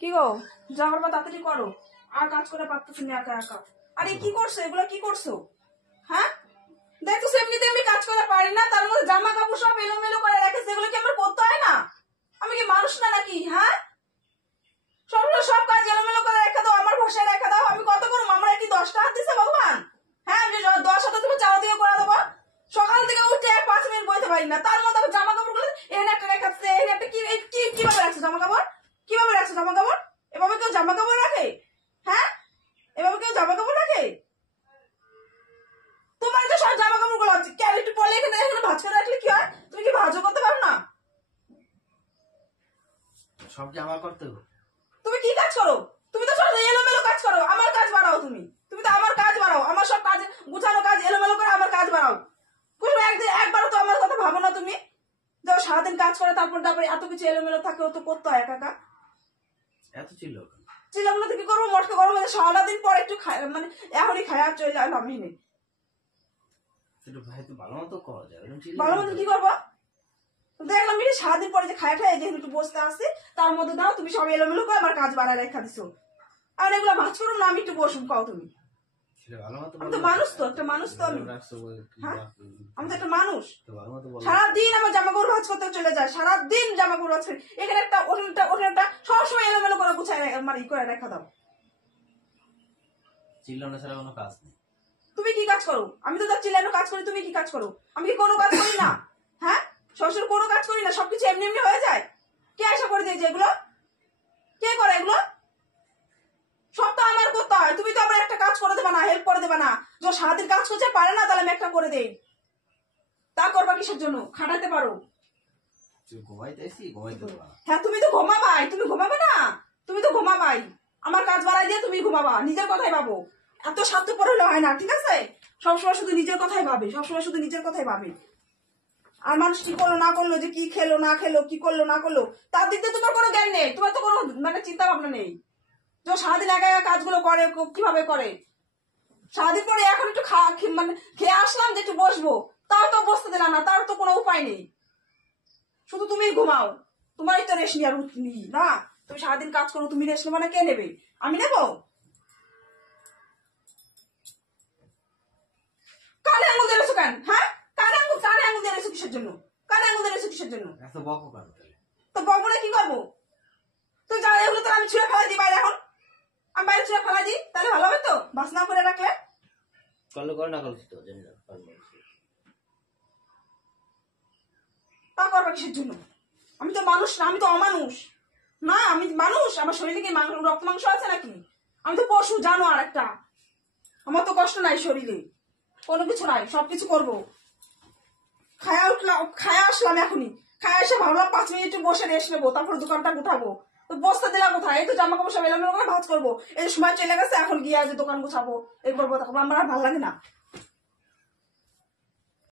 কি গো, জামার বা তাড়াতাড়ি করো, আর কাজ করে পারতেছি না একা একা। আরে কি করছো এগুলো, কি করছো? হ্যাঁ দেখো, এমনিতে আমি কাজ করে পারি না, তার মধ্যে জামা কাপড় সব এলোমেলো করে রেখেছে, এগুলো কি আমার করতে হয় না? আমি কি মানুষ না নাকি? হ্যাঁ, সব কাজ এলোমেলো করে রেখে দাও, আমার ভাষায় রেখে দাও। আমি কত করবো? আমরা কি 10টা হাত দিছে ভগবান? হ্যাঁ, আমি 10 হাতে তুমি 4 দিকে করে দেবো। সকাল থেকে উঠে 5 মিনিট বইতে পারি না, তার মধ্যে আবার জামা কাপড় গুলো এখানে একটা রেখাচ্ছে, এখানে একটা কিভাবে রাখছো জামা কাপড়? কিভাবে রাখছো জামা কাপড়? এভাবে কেউ জামা কাপড় রাখে? হ্যাঁ, এভাবে কেউ জামা কাপড় রাখে? তোমার তো সব জামা কাপড় গুলো আছে, কেন একটু পরে এখানে এখানে ভাঁজ করে রাখলে কি হয়? তুমি কি ভাঁজও করতে পারো না? সব জামা করতে হবে। তুমি কি কাজ করো? তুমি তো সব এলোমেলো কাজ করো, আমার কাজ বাড়াও। তুমি তুমি তো আমার কাজ বাড়াও, আমার সব কাজ গুছানো কাজ এলোমেলো করে আমার কাজ বাড়াও। একবারও তো আমার কথা ভাবো না তুমি? যে সারাদিন কাজ করে তারপরে এত কিছু এলোমেলো থাকে, ও তো করতে হয় একা একা। এত ছিল চিল্লাগুলো কি করবো? মটকে গরম হয়ে সারাদিন পর একটু মানে এখনই খায় আর চলে এলাম এনে। ভাই তো ভালো মতো করা যায়, ভালো মতো কি করবো? দেখলাম মিলে সারাদিন পরে যে খায় যেহেতু একটু বসতে আসছে, তার মধ্যে দাও তুমি সব এলোমেলো করে আমার কাজ বাড়ায় রেখা দিছো। আর এগুলো ভাজ করো না, আমি একটু বসুন পাও তুমি। আমি তো মানুষ, তো একটা মানুষ তো আমি। হ্যাঁ, আমি তো একটা মানুষ। সারাদিন আমার জামা কাপড় ভাজ করতে চলে যায়, সারাদিন জামা কাপড় ভাজ করি, এখানে একটা ওখানে একটা সবসময় এলোমেলো করে গুছায় মানে করে রেখা দাও। চিল্লানো ছাড়া কোনো কাজ নেই। তুমি কি কাজ করো? আমি তো তার চিল্লানো কাজ করি, তুমি কি কাজ করো? আমি কি কোনো কাজ করি না? হ্যাঁ, সরাসরি কোনো কাজ করি না, সবকিছু এমনি এমনি হয়ে যায়। কে আশা করে দিয়েছে এগুলো? কে করে এগুলো? সব তো আমার করতে হয়, তুমি তো আবার একটা কাজ করে দেবা না, হেল্প করে দেবা না। যে সারাদিন কাজ করছে পারে না, তাহলে আমি একটা করে দেই। তা করবা কিসের জন্য? খাটাতে পারো। হ্যাঁ, তুমি তো ঘুমাবাই, তুমি ঘুমাবে না? তুমি তো ঘুমাবাই, আমার কাজ বাড়াই দিয়ে তুমি ঘুমাবা, নিজের কথাই ভাবো। এত স্বার্থপর হলে হয় না, ঠিক আছে? সবসময় শুধু নিজের কথাই ভাবে, সবসময় শুধু নিজের কথাই ভাবে। আর মানুষ কি করলো না করলো, যে কি খেলো না খেলো, কি করলো না করলো, তার দিক দিয়ে তোমার কোনো জ্ঞান নেই, তোমার তো কোনো মানে চিন্তা ভাবনা নেই। যে সারাদিন একা একা কাজগুলো করে, কিভাবে করে। সারাদিন পরে এখন একটু মানে খেয়ে আসলাম যে একটু বসবো, তাও তো বসতে দিলাম না, তার তো কোনো উপায় নেই। শুধু তুমি ঘুমাও, তোমারই তো রেস্ট নেওয়ার না। তুমি সারাদিন কাজ করো, তুমি রেস্ট নেবো না, কে নেবে? আমি নেবো? কানে আঙুল দিয়েছো কেন? হ্যাঁ, কানে আঙুল দিয়েছো কিসের জন্য? কানে আঙুল দিয়েছো কিসের জন্য? তো বকবো না, কি করবো? তো যা, এগুলো তো আমি ছুঁড়ে ফেলাই দিই বাইরে। এখন আমি বাইরে ছুঁড়ে ফেলাই দিই, তাহলে ভালো হবে তো? বাসনা করে রাখলে তা করবো কিসের জন্য? আমি তো মানুষ না, আমি তো অমানুষ না। আমি মানুষ, আমার শরীরে কি রক্ত মাংস আছে নাকি? আমি তো পশু, জানোয়ার একটা। আমার তো কষ্ট নাই শরীরে, কোনো কিছু নাই, সবকিছু করবো। খায়া আসলাম এখনই, খায়া এসে ভাবলাম 5 মিনিট বসে রেস্ট নেবো, তারপর দোকানটা গুছাবো। তো বসতে দিলাম কোথায়? এই তো জামা কাপড় সব এলোমেলো করে ভাঁজ করবো, এই সময় চলে গেছে। এখন গিয়ে আজ দোকান গুছাবো, এই করবো, আমার আর ভালো লাগে না।